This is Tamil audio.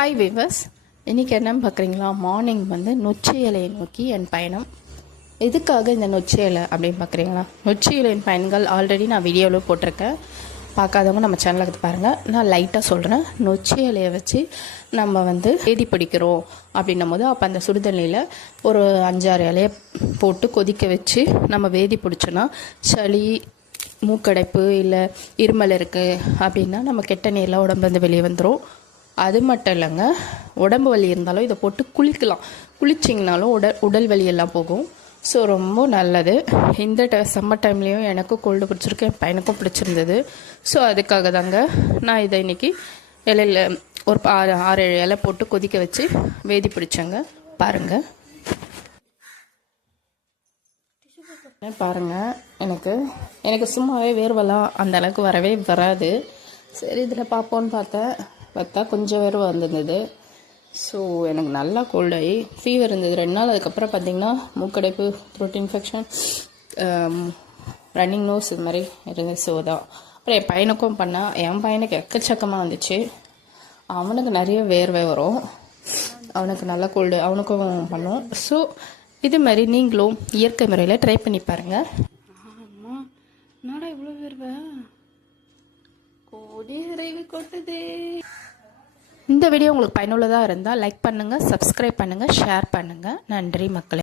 ஹாய் விவர்ஸ் இன்றைக்கி என்ன பார்க்குறீங்களா? மார்னிங் வந்து நொச்சி இலையை நோக்கி என் பயணம். எதுக்காக இந்த நொச்சி இலை அப்படின்னு பார்க்குறீங்களா? நொச்சி இலையின் பயன்கள் ஆல்ரெடி நான் வீடியோவில் போட்டிருக்கேன். பார்க்காதவங்க நம்ம சேனலுக்கு பாருங்கள் நான் லைட்டாக சொல்கிறேன் நொச்சி இலையை வச்சு நம்ம வந்து வேதி பிடிக்கிறோம் அப்படின்னும் போது அப்போ அந்த சுடுதண்ணியில் ஒரு அஞ்சாறு இலையை போட்டு கொதிக்க வச்சு நம்ம வேதி பிடிச்சோன்னா சளி மூக்கடைப்பு இல்லை இருமல் இருக்குது அப்படின்னா நம்ம கெட்ட நீரில் உடம்பு வந்து வெளியே வந்துடும் அது மட்டும் இல்லைங்க. உடம்பு வலி இருந்தாலும் இதை போட்டு குளிக்கலாம். குளிச்சிங்கனாலும் உடல் உடல் வலியெல்லாம் போகும். ஸோ ரொம்ப நல்லது. இந்த ட சம்மர் டைம்லேயும் எனக்கும் கோல்டு பிடிச்சிருக்கு என் பையனுக்கும் பிடிச்சிருந்தது. ஸோ அதுக்காக தாங்க நான் இதை இன்னைக்கு இலையில ஒரு ஆறு ஆறு ஏழு இலை போட்டு கொதிக்க வச்சு வேதி பிடிச்சேங்க. பாருங்கள் பாருங்க. எனக்கு எனக்கு சும்மாவே வேர்வலாம் அந்த அளவுக்கு வரவே வராது. சரி இதில் பார்ப்போன்னு பார்த்தேன். பார்த்தா கொஞ்சம் வேர்வை வந்திருந்தது. ஸோ எனக்கு நல்லா கோல்டாகி ஃபீவர் இருந்தது. ரெண்டு நாள் அதுக்கப்புறம் பார்த்தீங்கன்னா மூக்கடைப்பு த்ரோட் இன்ஃபெக்ஷன் ரன்னிங் நோஸ் இது மாதிரி இருந்தது. ஸோ தான் அப்புறம் என் பையனுக்கும் பண்ணால் என் பையனுக்கு எக்கச்சக்கமாக வந்துச்சு. அவனுக்கு நிறைய வேர்வை வரும். அவனுக்கு நல்ல கோல்டு அவனுக்கும் பண்ணும். ஸோ இது மாதிரி நீங்களும் இயற்கை முறையில் ட்ரை பண்ணி பாருங்கள் ஆமாம் என்னடா இவ்வளோ வேர்வை? கோடி நிறைவு கொட்டதே. இந்த வீடியோ உங்களுக்கு பயனுள்ளதாக இருந்தால் லைக் பண்ணுங்கள் சப்ஸ்கிரைப் பண்ணுங்கள் ஷேர் பண்ணுங்கள் நன்றி மக்களே.